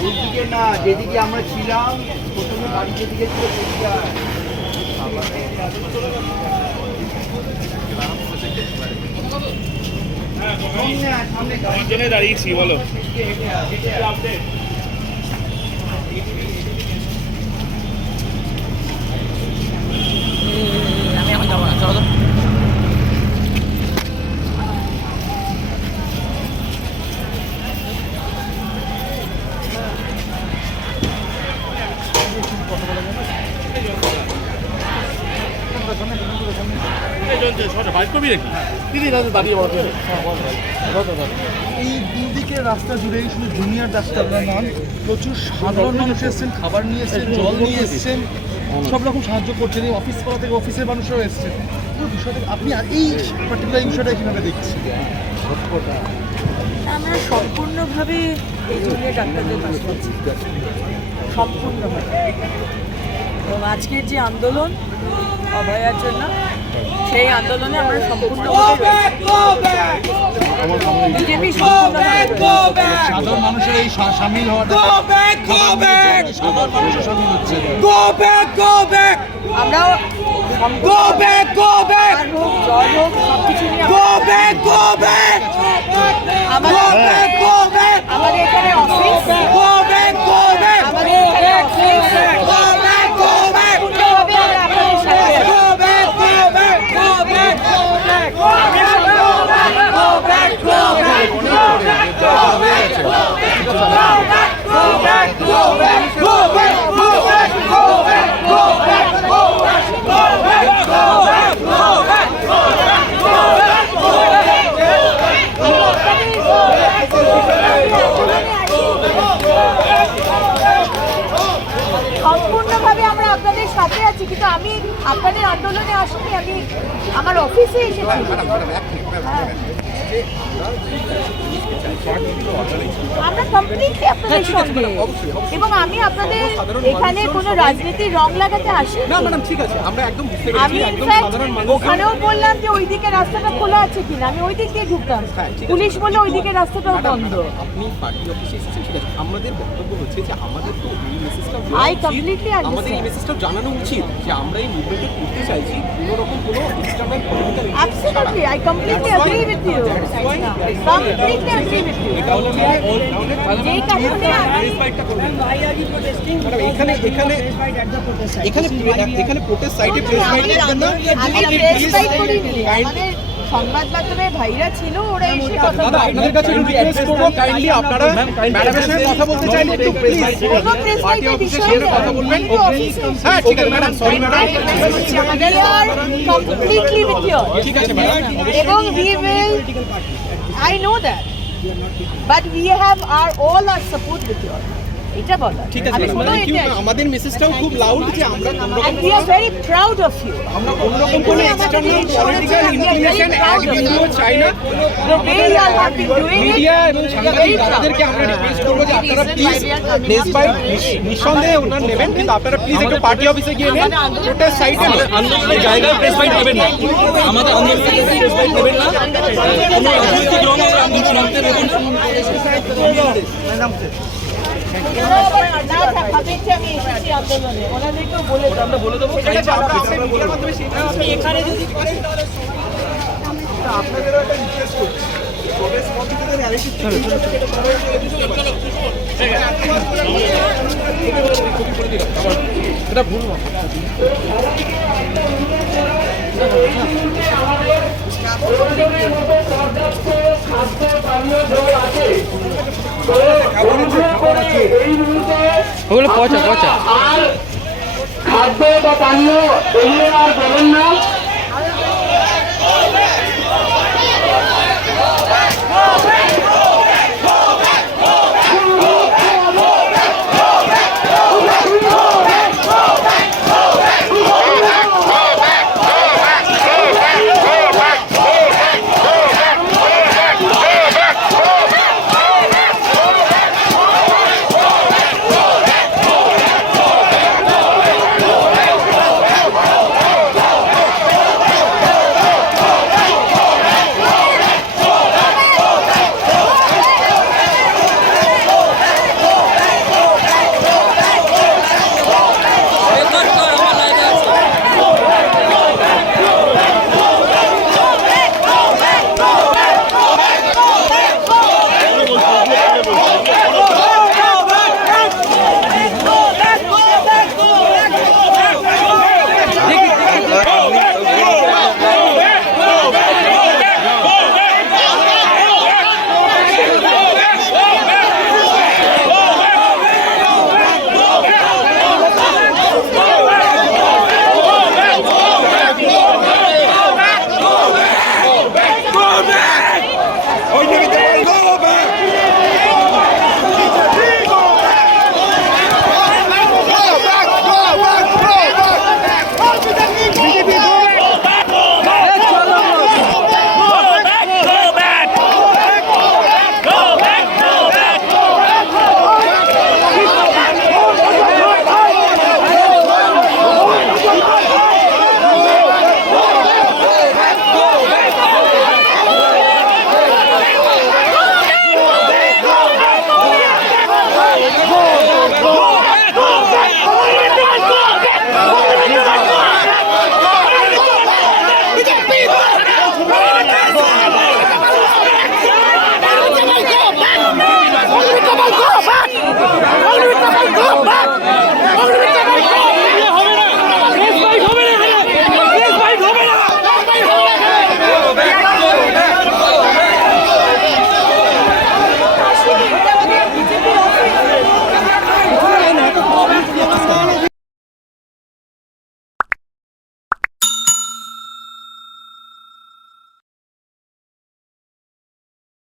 দুদিকে না, যেদিকে আমরা ছিলাম প্রথমে বাড়ি যেদিকে ছিল সামনে দাঁড়িয়েছি বলো। আমি এখন যাবো না, চলো তো। এই দুদিকে রাস্তা জুড়ে শুধু জুনিয়র ডাক্তাররা নন, প্রচুর সাধারণ মানুষ এসছেন, খাবার নিয়ে এসছেন, জল নিয়ে এসছেন, সব রকম সাহায্য করছেন। এই অফিস করা থেকে অফিসের মানুষরাও এসছেন। পুরো বিষয়টা আপনি এই পার্টিকুলার বিষয়টা কীভাবে দেখছেন? আমরা সম্পূর্ণভাবে এই জুনিয়র ডাক্তারদের পাশে আছি, সম্পূর্ণভাবে। এবং আজকের যে আন্দোলন অভয়ার জন্য, সেই আন্দোলনে আমরা সম্পূর্ণভাবে বিজেপি সাধারণ মানুষের এই সামিল হওয়াটা সাধারণ মানুষের সামিল হচ্ছে। আমরাও জল হোক সবকিছু নিয়ে আমাদের এখানে অফিস, আমাদের এখানে অফিস সম্পূর্ণভাবে আমরা আপনাদের সাথে আছি, কিন্তু আমি আপনাদের আন্দোলনে আসিনি, আমি আমার অফিসে এসেছি। আমরা কমপ্লিটলি আপনাদের সঙ্গে, এবং আমি আপনাদের এখানে কোনো রাজনীতির রং লাগাতে আসি। আমি ইনফ্যাক্ট ওখানেও বললাম যে ওইদিকে রাস্তাটা খোলা আছে কিনা, আমি ওই দিক দিয়ে ঢুকতাম, পুলিশ বলে ওইদিকে রাস্তাটাও বন্ধ। আপনি পার্টি অফিসে এসেছেন, ঠিক আছে, আমাদের বক্তব্য হচ্ছে যে আমাদের তো এই মেসেজটাও আমাদের এই মেসেজটাও জানানো উচিত যে আমরা এই মুভমেন্টটা করতে চাইছি কোনো রকম কোনো external political Absolutely, I completely agree with you. Completely agree with you. যেই কারণে এখানে প্রোটেস্ট সাইটে প্রেস বাইট করবেন না। আমি প্রেস বাইট করিনি, আমাদের সংবাদ মাধ্যমের ভাইরা ছিল, ওরা এসে কথা বলে। আপনাদের কাছে রিকোয়েস্ট করব, কাইন্ডলি আপনারা ম্যাডামের সাথে কথা বলতে চাইলে একটু প্লিজ কোনো প্রেস বাইটের বিষয় না, কথা বলবেন। হ্যাঁ ঠিক আছে madam, sorry madam, we are completely with you. ঠিক আছে ম্যাডাম, এবং we will, I know that, but we have all our support with you. এটা বলা ঠিক আছে ম্যাডাম, কিন্তু আমাদের মেসেজটাও খুব লাউড যে আমরা and we are very proud of you. আমরা অন্যরকম কোনো এক্সটার্নাল পলিটিক্যাল ইনক্লিনেশন এক বিন্দুও চাই না। The way you all have been doing media it, এবং সাংবাদিক দাদাদেরকে আমরা রিকোয়েস্ট করবো যে আপনারা প্লিজ প্রেস বাইট নিঃসন্দেহে ওনার নেবেন, কিন্তু আপনারা প্লিজ একটু পার্টি অফিসে গিয়ে নেন, প্রোটেস্ট সাইটে আন্দোলনের জায়গায় প্রেস বাইট নেবেন না। আমাদের আন্দোলন প্রেস বাইট নেবেন না, কোনো রাজনৈতিক রঙে আন্দোলন নামতে দেবেন না। আমি এসেছি আন্দোলনে, ওনাদেরকেও বলে দেবো। এখানে যদি আপনাদেরও একটা রিকোয়েস্ট করছি, প্রোটেস্ট কমিটিদের অ্যারেস্ট এটা ভুল না। ওগুলো পচা আর খাদ্য বা পানীয় এগুলো আর পাবেন না।